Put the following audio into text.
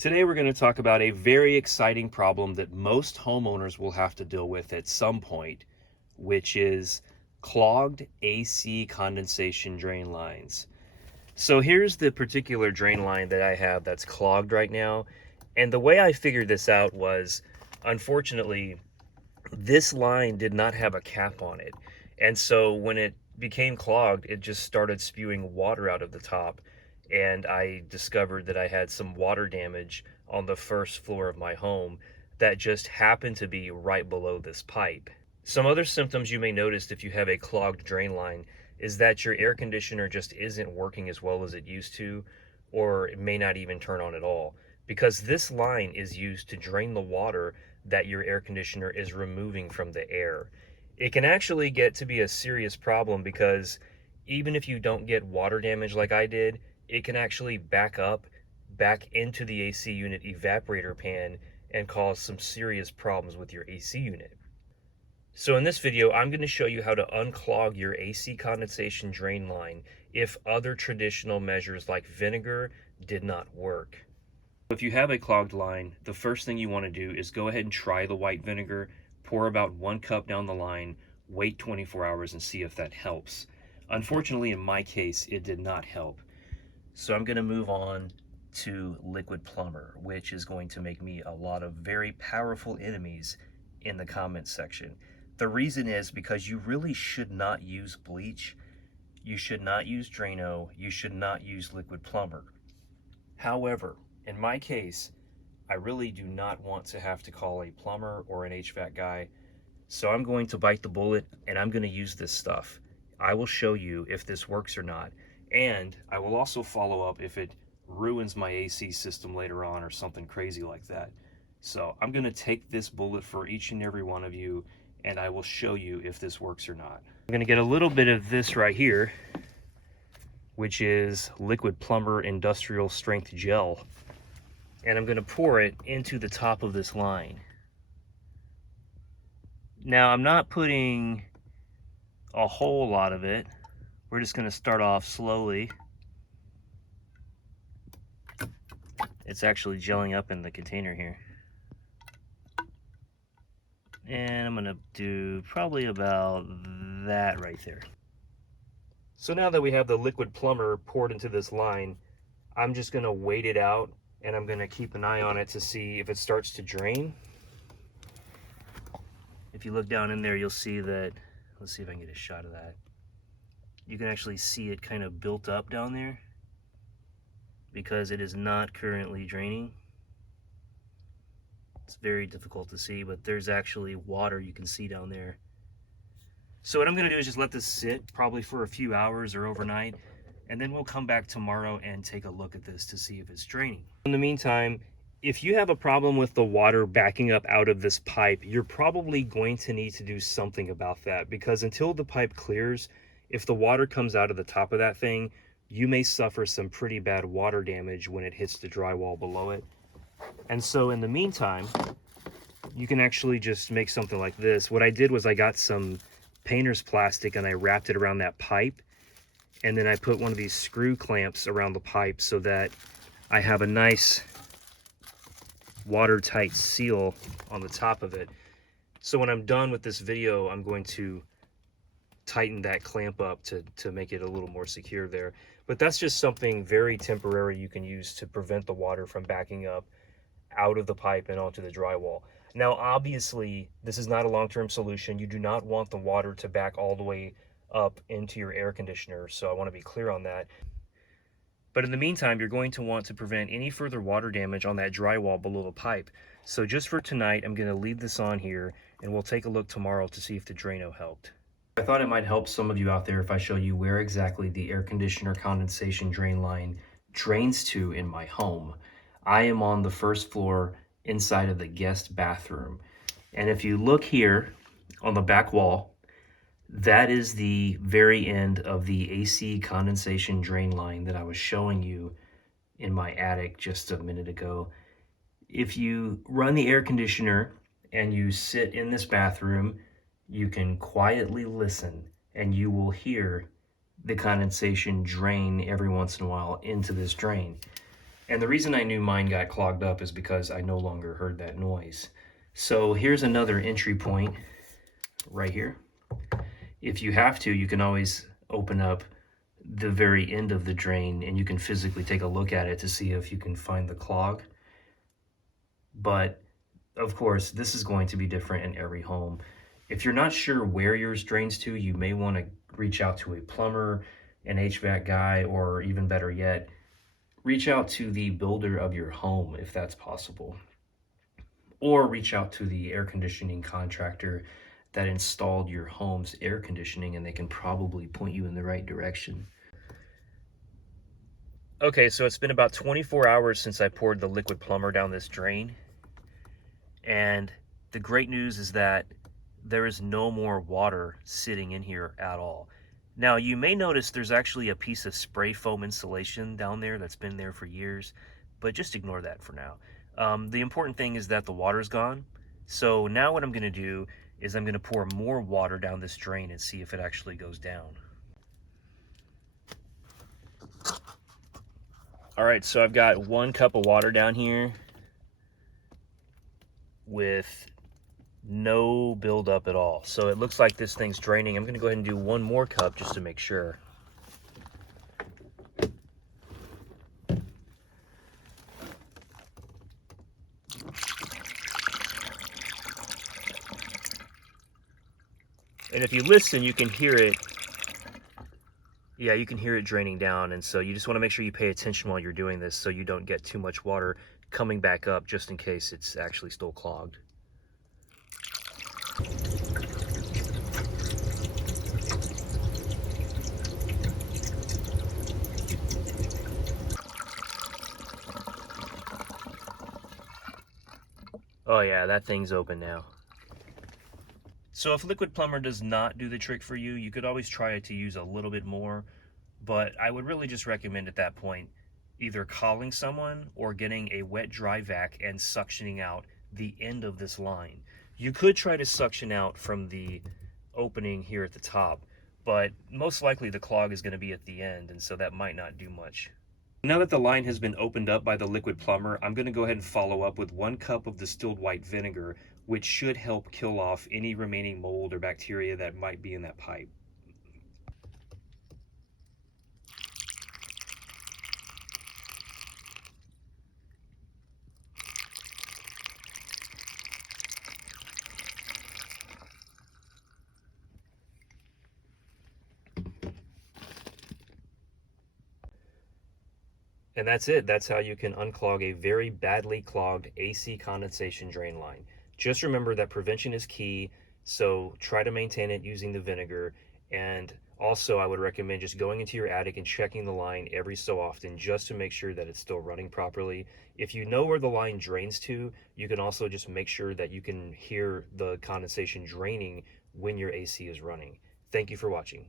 Today we're going to talk about a very exciting problem that most homeowners will have to deal with at some point, which is clogged AC condensation drain lines. So here's the particular drain line that I have that's clogged right now. And the way I figured this out was, unfortunately, this line did not have a cap on it. And so when it became clogged, it just started spewing water out of the top. And I discovered that I had some water damage on the first floor of my home that just happened to be right below this pipe. Some other symptoms you may notice if you have a clogged drain line is that your air conditioner just isn't working as well as it used to, or it may not even turn on at all, because this line is used to drain the water that your air conditioner is removing from the air. It can actually get to be a serious problem because even if you don't get water damage like I did, it can actually back up back into the AC unit evaporator pan and cause some serious problems with your AC unit. So in this video, I'm going to show you how to unclog your AC condensation drain line if other traditional measures like vinegar did not work. If you have a clogged line, the first thing you want to do is go ahead and try the white vinegar, pour about 1 cup down the line, wait 24 hours and see if that helps. Unfortunately, in my case, it did not help. So I'm going to move on to liquid plumber, which is going to make me a lot of very powerful enemies in the comments section. The reason is because you really should not use bleach, you should not use Drano, you should not use liquid plumber. However, in my case, I really do not want to have to call a plumber or an HVAC guy, so I'm going to bite the bullet and I'm going to use this stuff. I will show you if this works or not, and I will also follow up if it ruins my AC system later on or something crazy like that. So I'm going to take this bullet for each and every one of you, and I will show you if this works or not. I'm going to get a little bit of this right here, which is liquid plumber industrial strength gel, and I'm going to pour it into the top of this line. Now I'm not putting a whole lot of it. We're just going to start off slowly. It's actually gelling up in the container here. And I'm going to do probably about that right there. So now that we have the liquid plumber poured into this line, I'm just going to wait it out, and I'm going to keep an eye on it to see if it starts to drain. If you look down in there, you'll see that, let's see if I can get a shot of that. You can actually see it kind of built up down there because it is not currently draining. It's very difficult to see, but there's actually water you can see down there. So what I'm going to do is just let this sit probably for a few hours or overnight, and then we'll come back tomorrow and take a look at this to see if it's draining. In the meantime, if you have a problem with the water backing up out of this pipe, you're probably going to need to do something about that, because until the pipe clears, if the water comes out of the top of that thing, you may suffer some pretty bad water damage when it hits the drywall below it. And so in the meantime, you can actually just make something like this. What I did was I got some painter's plastic and I wrapped it around that pipe, and then I put one of these screw clamps around the pipe so that I have a nice watertight seal on the top of it. So when I'm done with this video, I'm going to tighten that clamp up to make it a little more secure there. But that's just something very temporary you can use to prevent the water from backing up out of the pipe and onto the drywall. Now, obviously, this is not a long-term solution. You do not want the water to back all the way up into your air conditioner, so I want to be clear on that. But in the meantime, you're going to want to prevent any further water damage on that drywall below the pipe. So just for tonight, I'm going to leave this on here, and we'll take a look tomorrow to see if the Drano helped. I thought it might help some of you out there if I show you where exactly the air conditioner condensation drain line drains to in my home. I am on the first floor inside of the guest bathroom. And if you look here on the back wall, that is the very end of the AC condensation drain line that I was showing you in my attic just a minute ago. If you run the air conditioner and you sit in this bathroom, you can quietly listen and you will hear the condensation drain every once in a while into this drain. And the reason I knew mine got clogged up is because I no longer heard that noise. So here's another entry point right here. If you have to, you can always open up the very end of the drain and you can physically take a look at it to see if you can find the clog. But of course, this is going to be different in every home. If you're not sure where yours drains to, you may want to reach out to a plumber, an HVAC guy, or even better yet, reach out to the builder of your home if that's possible. Or reach out to the air conditioning contractor that installed your home's air conditioning and they can probably point you in the right direction. Okay, so it's been about 24 hours since I poured the liquid plumber down this drain. And the great news is that there is no more water sitting in here at all. Now, you may notice there's actually a piece of spray foam insulation down there that's been there for years, but just ignore that for now. The important thing is that the water's gone. So now what I'm going to do is I'm going to pour more water down this drain and see if it actually goes down. All right, so I've got 1 cup of water down here with no buildup at all. So it looks like this thing's draining. I'm going to go ahead and do 1 more cup just to make sure. And if you listen, you can hear it. Yeah, you can hear it draining down. And so you just want to make sure you pay attention while you're doing this so you don't get too much water coming back up just in case it's actually still clogged. Oh yeah, that thing's open now. So if liquid plumber does not do the trick for you, you could always try to use a little bit more, but I would really just recommend at that point either calling someone or getting a wet dry vac and suctioning out the end of this line. You could try to suction out from the opening here at the top, but most likely the clog is going to be at the end, and so that might not do much. Now that the line has been opened up by the liquid plumber, I'm going to go ahead and follow up with 1 cup of distilled white vinegar, which should help kill off any remaining mold or bacteria that might be in that pipe. And that's it. That's how you can unclog a very badly clogged AC condensation drain line. Just remember that prevention is key, so try to maintain it using the vinegar. And also, I would recommend just going into your attic and checking the line every so often just to make sure that it's still running properly. If you know where the line drains to, you can also just make sure that you can hear the condensation draining when your AC is running. Thank you for watching.